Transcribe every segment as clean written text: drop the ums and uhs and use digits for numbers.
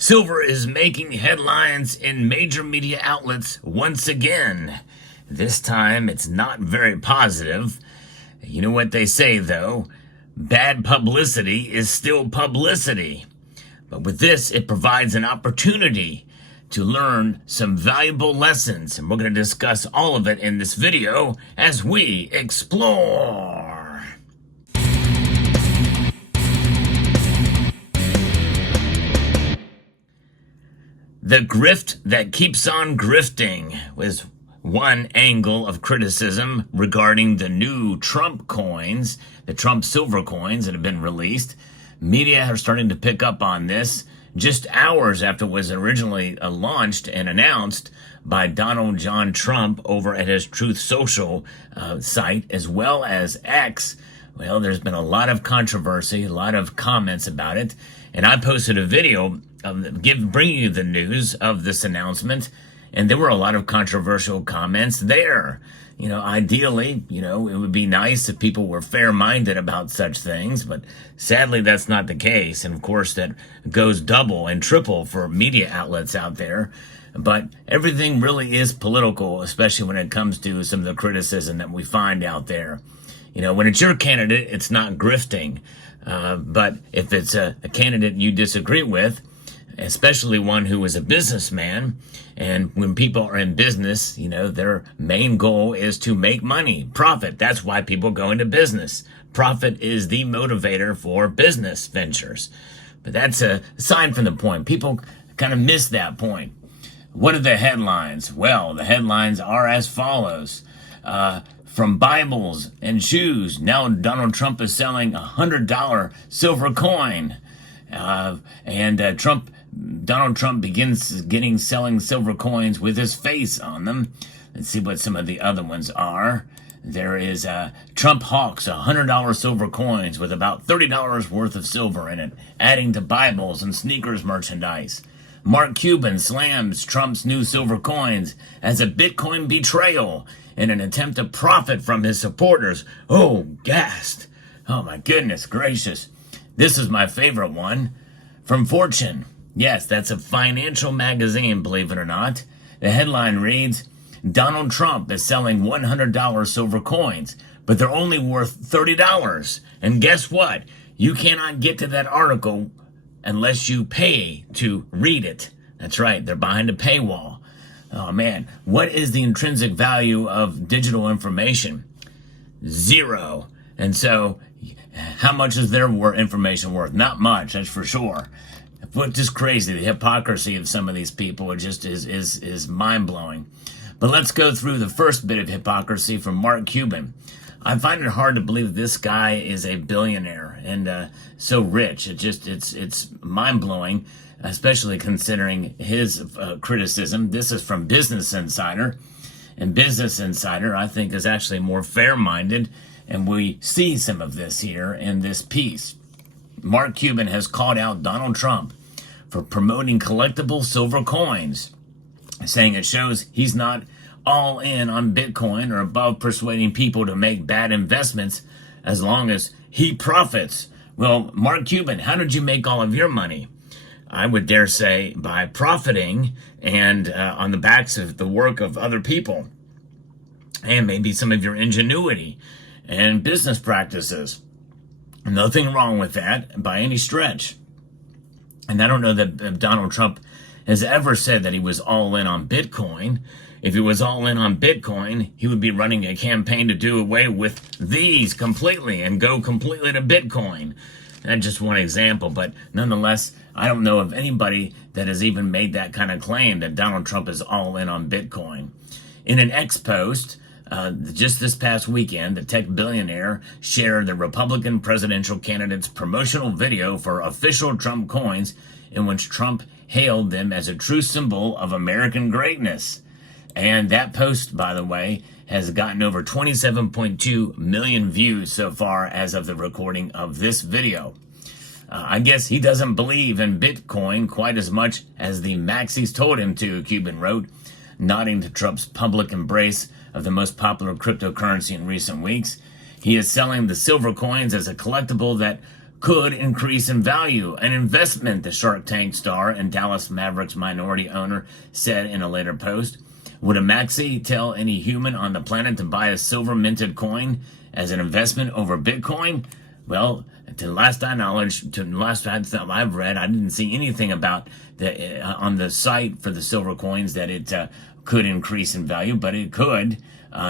Silver is making headlines in major media outlets once again. This time it's not very positive. You know what they say though? Bad publicity is still publicity. But with this, it provides an opportunity to learn some valuable lessons. And we're going to discuss all of it in this video as we explore. The grift that keeps on grifting was one angle of criticism regarding the new Trump coins, the Trump silver coins that have been released. Media are starting to pick up on this just hours after it was originally launched and announced by Donald John Trump over at his Truth Social site, as well as X. Well, there's been a lot of controversy, a lot of comments about it, and I posted a video bringing you the news of this announcement, and there were a lot of controversial comments there. You know, ideally, it would be nice if people were fair-minded about such things, but sadly that's not the case. And of course that goes double and triple for media outlets out there. But everything really is political, especially when it comes to some of the criticism that we find out there. When it's your candidate, it's not grifting. But if it's a candidate you disagree with, especially one who is a businessman, and when people are in business, their main goal is to make money, profit. That's why people go into business. Profit is the motivator for business ventures. But that's aside from the point. People kind of miss that point. What are the headlines? Well, the headlines are as follows. From Bibles and shoes, now Donald Trump is selling a $100 silver coin. Donald Trump begins selling silver coins with his face on them. Let's see what some of the other ones are. There is Trump hawks $100 silver coins with about $30 worth of silver in it, adding to Bibles and sneakers merchandise. Mark Cuban slams Trump's new silver coins as a Bitcoin betrayal in an attempt to profit from his supporters. Oh, gassed. Oh, my goodness gracious. This is my favorite one. From Fortune. Yes, that's a financial magazine, believe it or not. The headline reads, Donald Trump is selling $100 silver coins, but they're only worth $30. And guess what? You cannot get to that article unless you pay to read it. That's right, they're behind a paywall. Oh man, what is the intrinsic value of digital information? Zero. And so, how much is their information worth? Not much, that's for sure. But just crazy. The hypocrisy of some of these people is mind-blowing. But let's go through the first bit of hypocrisy from Mark Cuban. I find it hard to believe this guy is a billionaire and so rich. It's mind-blowing, especially considering his criticism. This is from Business Insider. And Business Insider, I think, is actually more fair-minded. And we see some of this here in this piece. Mark Cuban has called out Donald Trump for promoting collectible silver coins, saying it shows he's not all in on Bitcoin or above persuading people to make bad investments as long as he profits. Well, Mark Cuban, how did you make all of your money? I would dare say by profiting and on the backs of the work of other people, and maybe some of your ingenuity and business practices. Nothing wrong with that by any stretch. And I don't know that Donald Trump has ever said that he was all in on Bitcoin. If he was all in on Bitcoin, he would be running a campaign to do away with these completely and go completely to Bitcoin. That's just one example, but nonetheless, I don't know of anybody that has even made that kind of claim that Donald Trump is all in on Bitcoin. In an X post, just this past weekend, the tech billionaire shared the Republican presidential candidate's promotional video for official Trump coins, in which Trump hailed them as a true symbol of American greatness. And that post, by the way, has gotten over 27.2 million views so far as of the recording of this video. I guess he doesn't believe in Bitcoin quite as much as the Maxis told him to, Cuban wrote, nodding to Trump's public embrace of the most popular cryptocurrency in recent weeks. He is selling the silver coins as a collectible that could increase in value. An investment, the Shark Tank star and Dallas Mavericks minority owner said in a later post. Would a maxi tell any human on the planet to buy a silver minted coin as an investment over Bitcoin? Well, to the last knowledge, to the last I've read, I didn't see anything about on the site for the silver coins that it could increase in value, but it could,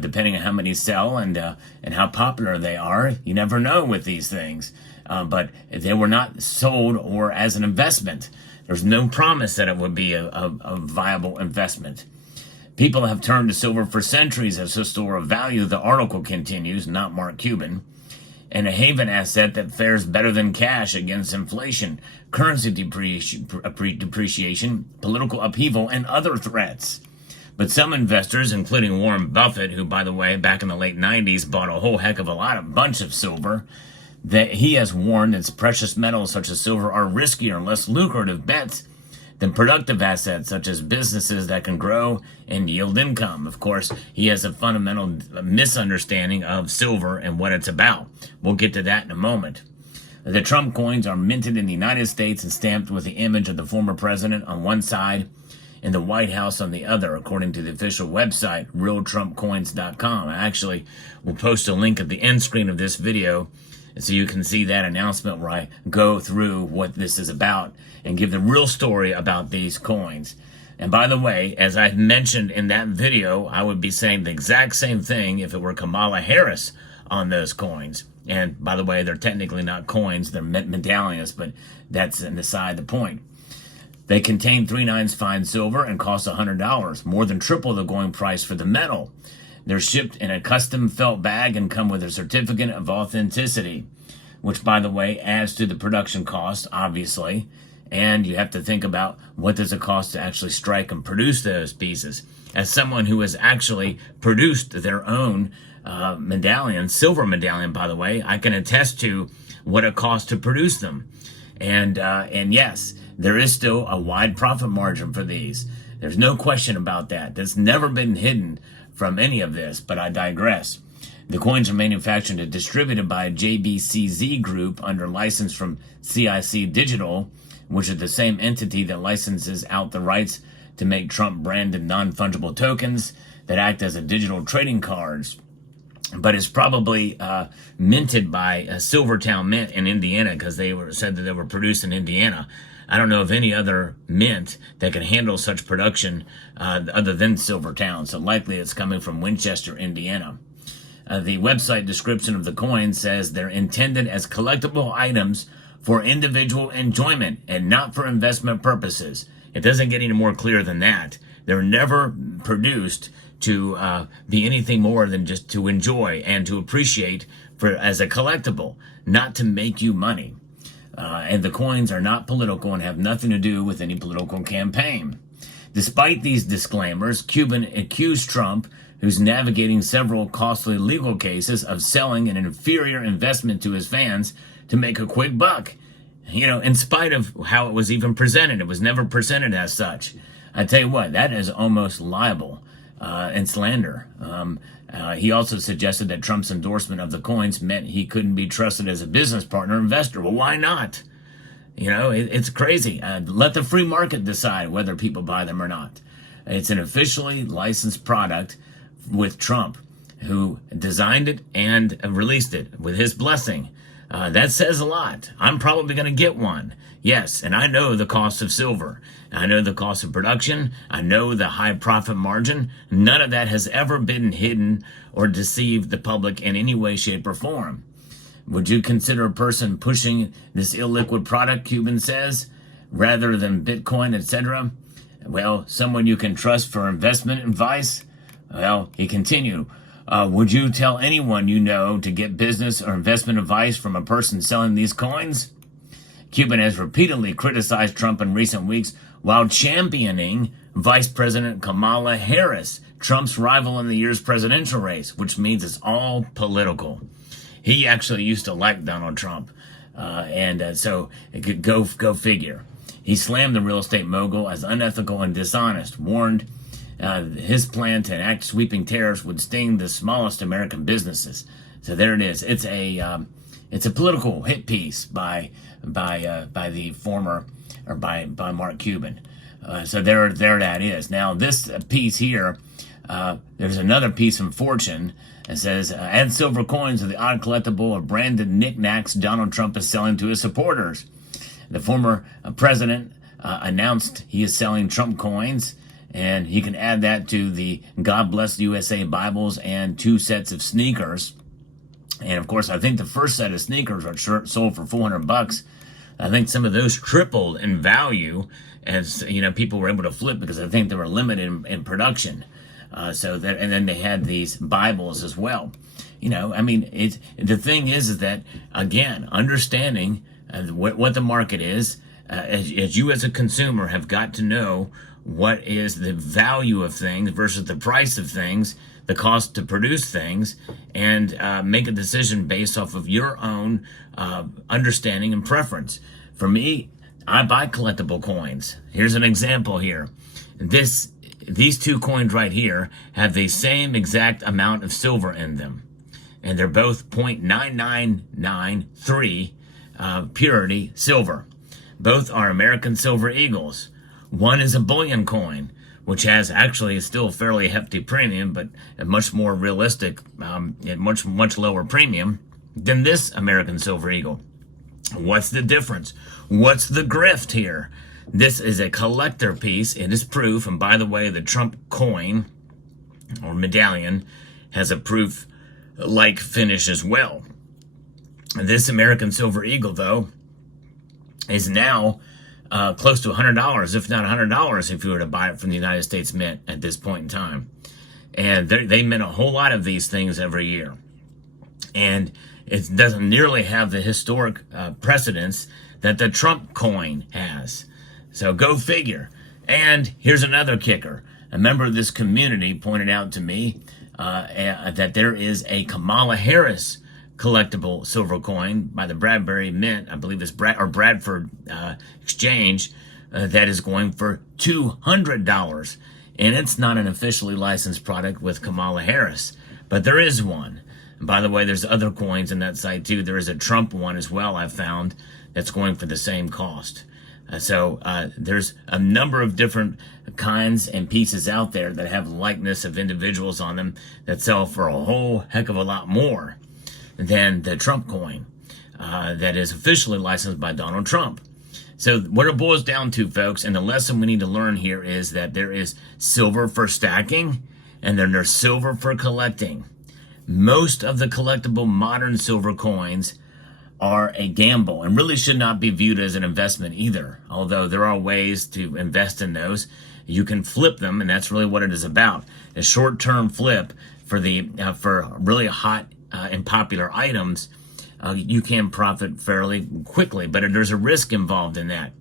depending on how many sell and how popular they are. You never know with these things, but they were not sold or as an investment. There's no promise that it would be a viable investment. People have turned to silver for centuries as a store of value, the article continues, not Mark Cuban, and a haven asset that fares better than cash against inflation, currency depreciation, political upheaval, and other threats. But some investors, including Warren Buffett, who, by the way, back in the late 90s bought a whole heck of a bunch of silver, that he has warned that precious metals such as silver are riskier, less lucrative bets than productive assets such as businesses that can grow and yield income. Of course, he has a fundamental misunderstanding of silver and what it's about. We'll get to that in a moment. The Trump coins are minted in the United States and stamped with the image of the former president on one side and the White House on the other, according to the official website, realtrumpcoins.com. I actually will post a link at the end screen of this video so you can see that announcement where I go through what this is about and give the real story about these coins. And by the way, as I mentioned in that video, I would be saying the exact same thing if it were Kamala Harris on those coins. And by the way, they're technically not coins, they're medallions, but that's beside the point. They contain 3/9 fine silver and cost $100, more than triple the going price for the metal. They're shipped in a custom felt bag and come with a certificate of authenticity, which, by the way, adds to the production cost, obviously. And you have to think about what does it cost to actually strike and produce those pieces. As someone who has actually produced their own medallion, silver medallion, by the way, I can attest to what it costs to produce them. And yes, there is still a wide profit margin for these. There's no question about that. That's never been hidden from any of this, but I digress. The coins are manufactured and distributed by JBCZ Group under license from CIC Digital, which is the same entity that licenses out the rights to make Trump-branded non-fungible tokens that act as a digital trading cards. But it's probably minted by Silvertown Mint in Indiana because they said that they were produced in Indiana. I don't know of any other mint that can handle such production other than Silvertown, so likely it's coming from Winchester, Indiana. The website description of the coin says they're intended as collectible items for individual enjoyment and not for investment purposes. It doesn't get any more clear than that. They're never produced to be anything more than just to enjoy and to appreciate as a collectible, not to make you money. And the coins are not political and have nothing to do with any political campaign. Despite these disclaimers, Cuban accused Trump, who's navigating several costly legal cases, of selling an inferior investment to his fans to make a quick buck. You know, in spite of how it was even presented, it was never presented as such. I tell you what, that is almost libel and slander. He also suggested that Trump's endorsement of the coins meant he couldn't be trusted as a business partner or investor. Well, why not? You know, it's crazy. Let the free market decide whether people buy them or not. It's an officially licensed product with Trump, who designed it and released it with his blessing. That says a lot. I'm probably going to get one. Yes, and I know the cost of silver. I know the cost of production. I know the high profit margin. None of that has ever been hidden or deceived the public in any way, shape, or form. Would you consider a person pushing this illiquid product, Cuban says, rather than Bitcoin, etc.? Well, someone you can trust for investment advice? Well, he continued, would you tell anyone you know to get business or investment advice from a person selling these coins? Cuban has repeatedly criticized Trump in recent weeks while championing Vice President Kamala Harris, Trump's rival in the year's presidential race, which means it's all political. He actually used to like Donald Trump, so it could go figure. He slammed the real estate mogul as unethical and dishonest, warned his plan to enact sweeping tariffs would sting the smallest American businesses. So there it is. It's It's a political hit piece by the former, or by Mark Cuban. So there that is. Now this piece here, there's another piece from Fortune. It says, add silver coins to the odd collectible of branded knickknacks Donald Trump is selling to his supporters. The former president announced he is selling Trump coins, and he can add that to the God Bless the USA Bibles and 2 sets of sneakers. And of course, I think the first set of sneakers are sold for $400. I think some of those tripled in value as, people were able to flip, because I think they were limited in production. And then they had these Bibles as well. The thing is that, again, understanding what the market is, as you as a consumer have got to know what is the value of things versus the price of things, the cost to produce things, and make a decision based off of your own understanding and preference. For me, I buy collectible coins. Here's an example here. These 2 coins right here have the same exact amount of silver in them, and they're both 0.9993 purity silver. Both are American Silver Eagles. One is a bullion coin, which has actually still a fairly hefty premium, but a much more realistic, much lower premium than this American Silver Eagle. What's the difference? What's the grift here? This is a collector piece. It is proof, and by the way, the Trump coin or medallion has a proof-like finish as well. This American Silver Eagle, though, is now close to $100, if not $100, if you were to buy it from the United States Mint at this point in time. And they mint a whole lot of these things every year. And it doesn't nearly have the historic precedence that the Trump coin has. So go figure. And here's another kicker. A member of this community pointed out to me that there is a Kamala Harris collectible silver coin by the Bradbury Mint, I believe it's Bradford Exchange, that is going for $200. And it's not an officially licensed product with Kamala Harris, but there is one. And by the way, there's other coins in that site too. There is a Trump one as well, I've found, that's going for the same cost. So there's a number of different kinds and pieces out there that have likeness of individuals on them that sell for a whole heck of a lot more than the Trump coin that is officially licensed by Donald Trump. So what it boils down to, folks, and the lesson we need to learn here is that there is silver for stacking, and then there's silver for collecting. Most of the collectible modern silver coins are a gamble and really should not be viewed as an investment either. Although there are ways to invest in those. You can flip them, and that's really what it is about. A short-term flip for really hot and popular items, you can profit fairly quickly, but there's a risk involved in that.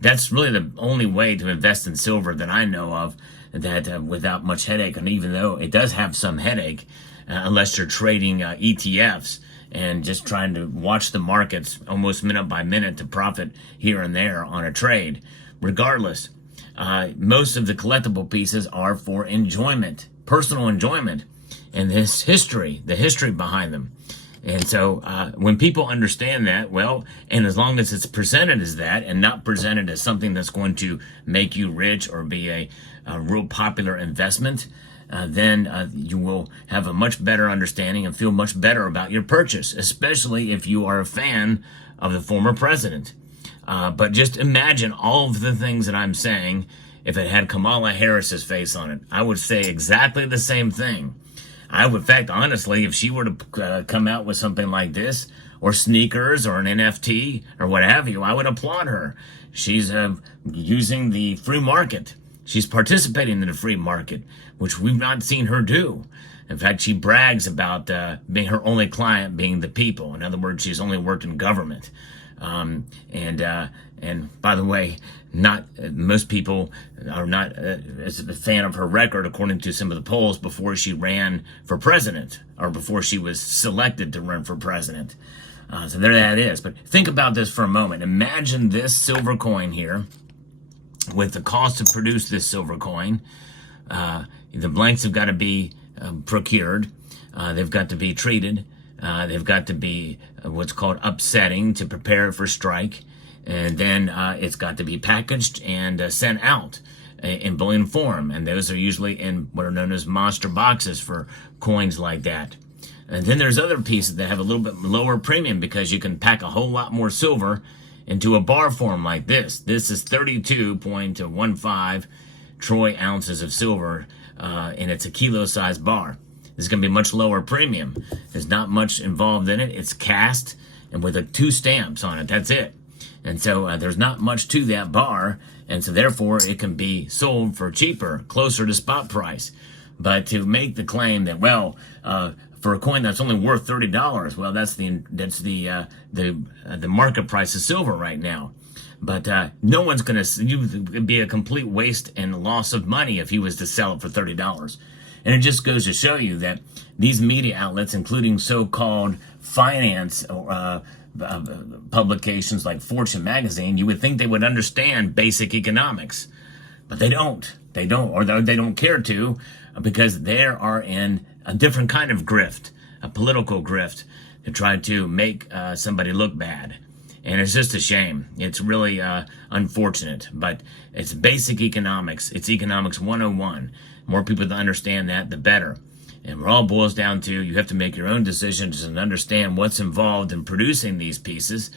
That's really the only way to invest in silver that I know of that without much headache, and even though it does have some headache, unless you're trading ETFs and just trying to watch the markets almost minute by minute to profit here and there on a trade. Regardless, most of the collectible pieces are for enjoyment, personal enjoyment, and the history behind them. And so when people understand that, well, and as long as it's presented as that and not presented as something that's going to make you rich or be a real popular investment, then you will have a much better understanding and feel much better about your purchase, especially if you are a fan of the former president. But just imagine all of the things that I'm saying if it had Kamala Harris's face on it. I would say exactly the same thing. I would, in fact, honestly, if she were to come out with something like this, or sneakers, or an NFT, or what have you, I would applaud her. She's using the free market. She's participating in the free market, which we've not seen her do. In fact, she brags about being her only client being the people. In other words, she's only worked in government. And by the way, not most people are not as a fan of her record, according to some of the polls, before she ran for president or before she was selected to run for president. So there that is. But think about this for a moment. Imagine this silver coin here with the cost to produce this silver coin. The blanks have got to be procured. They've got to be treated. They've got to be what's called upsetting to prepare for strike. And then it's got to be packaged and sent out in bullion form. And those are usually in what are known as monster boxes for coins like that. And then there's other pieces that have a little bit lower premium because you can pack a whole lot more silver into a bar form like this. This is 32.15 troy ounces of silver, and it's a kilo-sized bar. This is going to be much lower premium. There's not much involved in it. It's cast and with 2 stamps on it. That's it. And so there's not much to that bar, and so therefore it can be sold for cheaper, closer to spot price. But to make the claim that, well, for a coin that's only worth $30, well, that's the market price of silver right now. But no one's going to. It'd be a complete waste and loss of money if he was to sell it for $30. And it just goes to show you that these media outlets, including so-called finance publications like Fortune magazine, you would think they would understand basic economics, but they don't. They don't, or they don't care to, because they are in a different kind of grift, a political grift, to try to make somebody look bad. And it's just a shame. It's really unfortunate, but it's basic economics. It's economics 101. More people that understand that, the better. And it all boils down to you have to make your own decisions and understand what's involved in producing these pieces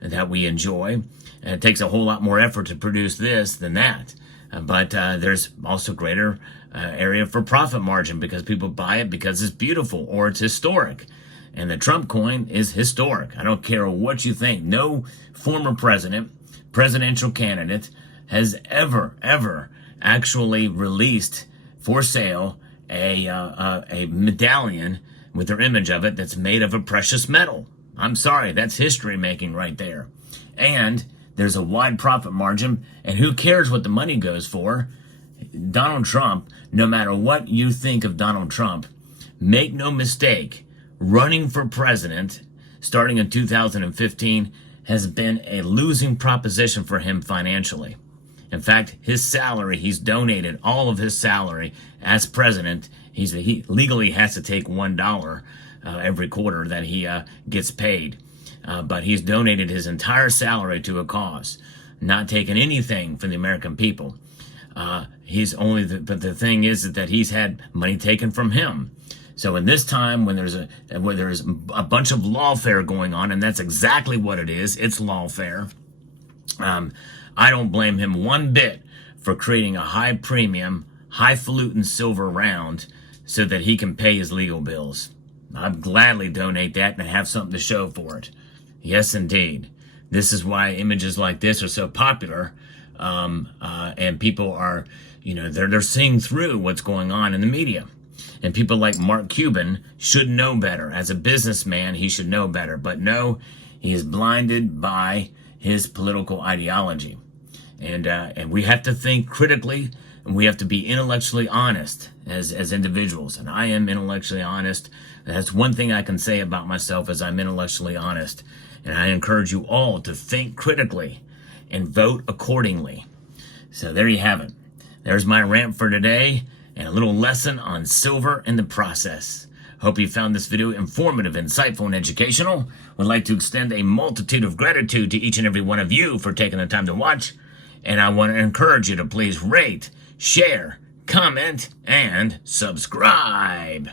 that we enjoy. And it takes a whole lot more effort to produce this than that. But there's also greater area for profit margin because people buy it because it's beautiful or it's historic. And the Trump coin is historic. I don't care what you think. No former presidential candidate has ever actually released for sale a medallion with their image of it that's made of a precious metal. I'm sorry, that's history making right there. And there's a wide profit margin, and who cares what the money goes for? Donald Trump, no matter what you think of Donald Trump, make no mistake, running for president starting in 2015 has been a losing proposition for him financially. In fact, his salary, he's donated all of his salary as president. He legally has to take $1 every quarter that he gets paid. But he's donated his entire salary to a cause, not taken anything from the American people. But the thing is that he's had money taken from him. So in this time when there's a bunch of lawfare going on, and that's exactly what it is, it's lawfare. I don't blame him one bit for creating a high premium, highfalutin silver round so that he can pay his legal bills. I'd gladly donate that and have something to show for it. Yes, indeed. This is why images like this are so popular, and people are, they're seeing through what's going on in the media. And people like Mark Cuban should know better. As a businessman, he should know better. But no, he is blinded by his political ideology. And we have to think critically, and we have to be intellectually honest as individuals. And I am intellectually honest. That's one thing I can say about myself, is I'm intellectually honest. And I encourage you all to think critically and vote accordingly. So there you have it. There's my rant for today, and a little lesson on silver in the process. Hope you found this video informative, insightful, and educational. Would like to extend a multitude of gratitude to each and every one of you for taking the time to watch. And I want to encourage you to please rate, share, comment, and subscribe.